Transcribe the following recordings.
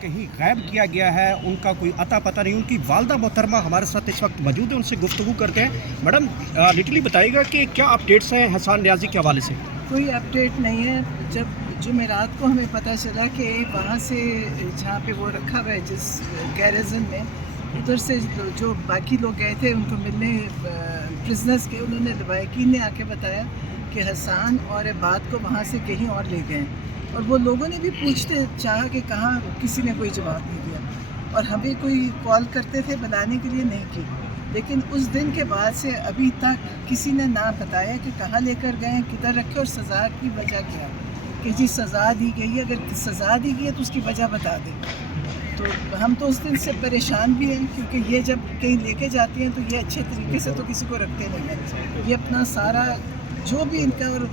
کہیں غائب کیا گیا ہے، ان کا کوئی اتا پتہ نہیں. ان کی والدہ محترمہ ہمارے ساتھ اس وقت موجود ہیں، ان سے گفتگو کرتے ہیں. میڈم لٹلی بتائیے گا کہ کیا اپڈیٹس ہیں حسان نیازی کے حوالے سے؟ کوئی اپڈیٹ نہیں ہے. جب جمعرات کو ہمیں پتہ چلا کہ وہاں سے جہاں پہ وہ رکھا ہوا ہے جس گیرزن میں، ادھر سے جو باقی لوگ گئے تھے ان کو ملنے پرزنرز کے، انہوں نے لوایقین نے آ کے بتایا کہ حسان اور عباد کو وہاں سے کہیں اور لے گئے. اور وہ لوگوں نے بھی پوچھتے چاہا کہ کہاں، کسی نے کوئی جواب نہیں دیا. اور ہمیں کوئی کال کرتے تھے بلانے کے لیے، نہیں کی. لیکن اس دن کے بعد سے ابھی تک کسی نے نہ بتایا کہ کہاں لے کر گئے، کدھر رکھے، اور سزا کی وجہ کیا کہ جی سزا دی گئی ہے. اگر سزا دی گئی ہے تو اس کی وجہ بتا دیں. تو ہم تو اس دن سے پریشان بھی ہیں، کیونکہ یہ جب کہیں لے کے جاتی ہیں تو یہ اچھے طریقے سے تو کسی کو رکھتے نہیں ہیں. یہ اپنا سارا جو بھی ان کا، اور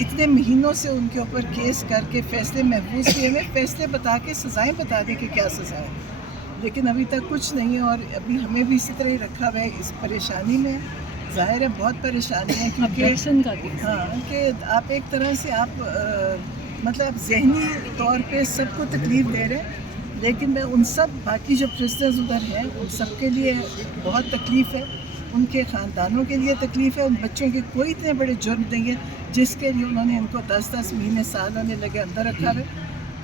اتنے مہینوں سے ان کے اوپر کیس کر کے فیصلے محفوظ کیے ہوئے، فیصلے بتا کے سزائیں بتا دیں کہ کیا سزا ہے. لیکن ابھی تک کچھ نہیں ہے، اور ابھی ہمیں بھی اسی طرح ہی رکھا ہوا ہے اس پریشانی میں. ظاہر ہے بہت پریشانی ہے، کیونکہ ہاں کہ آپ ایک طرح سے آپ مطلب ذہنی طور پہ سب کو تکلیف دے رہے ہیں. لیکن میں ان سب باقی جو پرسنرز ادھر ہیں ان سب کے لیے بہت تکلیف ہے، ان کے خاندانوں کے لیے تکلیف ہے. ان بچوں کے کوئی اتنے بڑے جرم نہیں ہے جس کے لیے انہوں نے ان کو 10 مہینے سال ہونے لگے اندر رکھا ہے.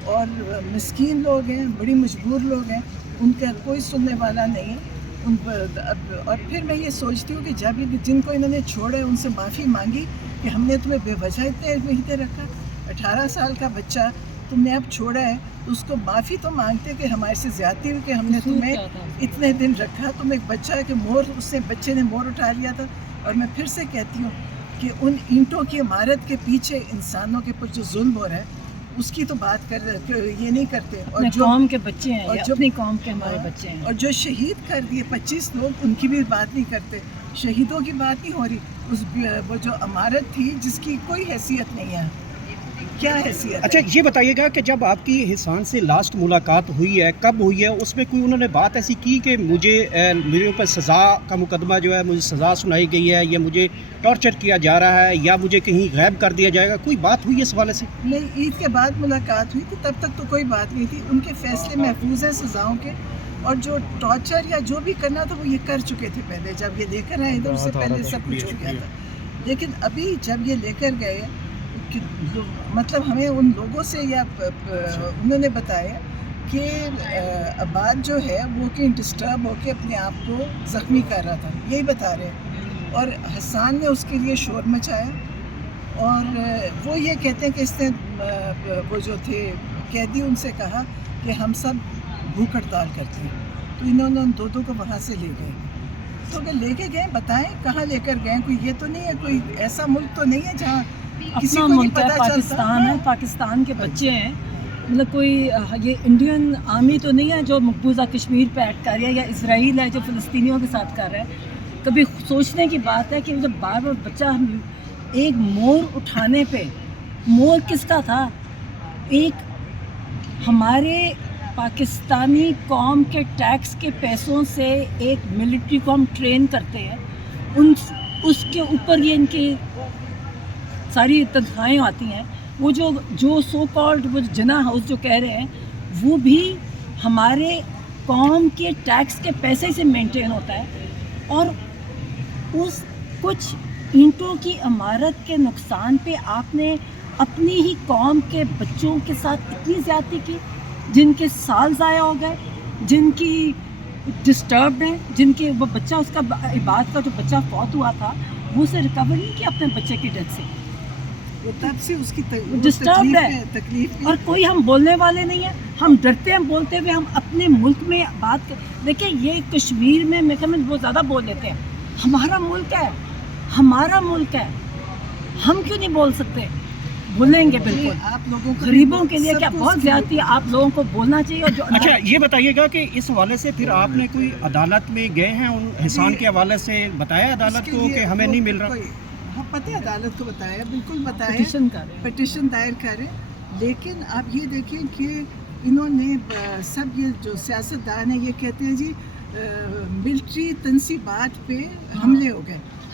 اور مسکین لوگ ہیں، بڑی مجبور لوگ ہیں، ان کا کوئی سننے والا نہیں ہے. اور پھر میں یہ سوچتی ہوں کہ جب جن کو انہوں نے چھوڑا ہے ان سے معافی مانگی کہ ہم نے تمہیں بے وجہ اتنے مہینے رکھا. 18 سال کا بچہ تم نے اب چھوڑا ہے تو اس کو معافی تو مانگتے کہ ہمارے سے زیادتی ہوئی کہ ہم نے تمہیں اتنے دن رکھا. تم ایک بچہ ہے کہ اس نے بچے نے مور اٹھا لیا تھا. اور میں پھر سے کہتی ہوں کہ ان اینٹوں کی عمارت کے پیچھے انسانوں کے اوپر جو ظلم ہو رہا ہے اس کی تو بات یہ نہیں کرتے. اور جو قوم کے بچے ہیں، جو اپنی قوم کے ہمارے بچے ہیں، اور جو شہید کر دیے 25 لوگ، ان کی بھی بات نہیں کرتے. شہیدوں کی بات نہیں ہو رہی. وہ جو عمارت تھی جس کی کوئی حیثیت نہیں ہے، کیا حیثیت؟ اچھا یہ بتائیے گا کہ جب آپ کی حسان سے لاسٹ ملاقات ہوئی ہے، کب ہوئی ہے؟ اس میں کوئی انہوں نے بات ایسی کی کہ میرے اوپر سزا کا مقدمہ جو ہے، مجھے سزا سنائی گئی ہے، یا مجھے ٹارچر کیا جا رہا ہے، یا مجھے کہیں غائب کر دیا جائے گا؟ کوئی بات ہوئی ہے اس حوالے سے؟ نہیں، عید کے بعد ملاقات ہوئی تھی، تب تک تو کوئی بات نہیں تھی. ان کے فیصلے محفوظ ہیں سزاؤں کے، اور جو ٹارچر یا جو بھی کرنا تھا وہ یہ کر چکے تھے پہلے. جب یہ لے کر آئے ادھر سے پہلے سب کچھ ہو گیا تھا. لیکن ابھی جب یہ لے کر گئے، مطلب ہمیں ان لوگوں سے یا انہوں نے بتایا کہ عباد جو ہے وہ کہ ڈسٹرب ہو کے اپنے آپ کو زخمی کر رہا تھا، یہی بتا رہے ہیں. اور حسان نے اس کے لیے شور مچایا. اور وہ یہ کہتے ہیں کہ اس نے وہ جو تھے قیدی ان سے کہا کہ ہم سب بھوک ہڑتال کرتے ہیں. تو انہوں نے ان دو کو وہاں سے لے گئے. تو اگر لے کے گئے بتائیں کہاں لے کر گئے. کوئی یہ تو نہیں ہے، کوئی ایسا ملک تو نہیں ہے جہاں کسی اپنا کو نہیں ملک ہے، پتہ پاکستان ہے، پاکستان کے بچے ہیں. مطلب کوئی یہ انڈین آرمی تو نہیں ہے جو مقبوضہ کشمیر پہ ایڈ کر رہا ہے، یا اسرائیل ہے جو فلسطینیوں کے ساتھ کر رہا ہے. کبھی سوچنے کی بات ہے کہ جب بار بار بچہ ایک مور اٹھانے پہ، مور کس کا تھا؟ ایک ہمارے پاکستانی قوم کے ٹیکس کے پیسوں سے ایک ملٹری کو ہم ٹرین کرتے ہیں، اس کے اوپر یہ ان کی ساری تنخواہیں آتی ہیں. وہ جو سو کالڈ وہ جناح ہاؤس جو کہہ رہے ہیں، وہ بھی ہمارے قوم کے ٹیکس کے پیسے سے مینٹین ہوتا ہے. اور اس کچھ اینٹوں کی عمارت کے نقصان پہ آپ نے اپنی ہی قوم کے بچوں کے ساتھ اتنی زیادتی کی، جن کے سال ضائع ہو گئے، جن کی ڈسٹربڈ ہیں، جن کے وہ بچہ اس کا عباد کا جو بچہ فوت ہوا تھا وہ اسے ریکور نہیں کیا اپنے بچے کی ڈیتھ سے. وہ تب سے اس کی ڈسٹربڈ ہے. تکلیف. اور کوئی ہم بولنے والے نہیں ہیں، ہم ڈرتے ہیں بولتے ہوئے. ہم اپنے ملک میں بات دیکھیں، یہ کشمیر میں بہت زیادہ بول لیتے ہیں. ہمارا ملک ہے، ہمارا ملک ہے، ہم کیوں نہیں بول سکتے؟ بولیں گے بالکل. آپ لوگوں کو غریبوں کے لیے کیا بہت زیادتی ہے، آپ لوگوں کو بولنا چاہیے. اور جو اچھا یہ بتائیے گا کہ اس حوالے سے پھر آپ نے کوئی عدالت میں گئے ہیں؟ ان حسان کے حوالے سے بتایا عدالت کو کہ ہمیں نہیں مل رہا؟ ہاں پتہ ہے، عدالت کو بتایا، بالکل بتایا، پٹیشن دائر کریں. لیکن آپ یہ دیکھیں کہ انہوں نے سب یہ جو سیاستدان ہیں یہ کہتے ہیں جی ملٹری تنصیبات پہ حملے ہو گئے.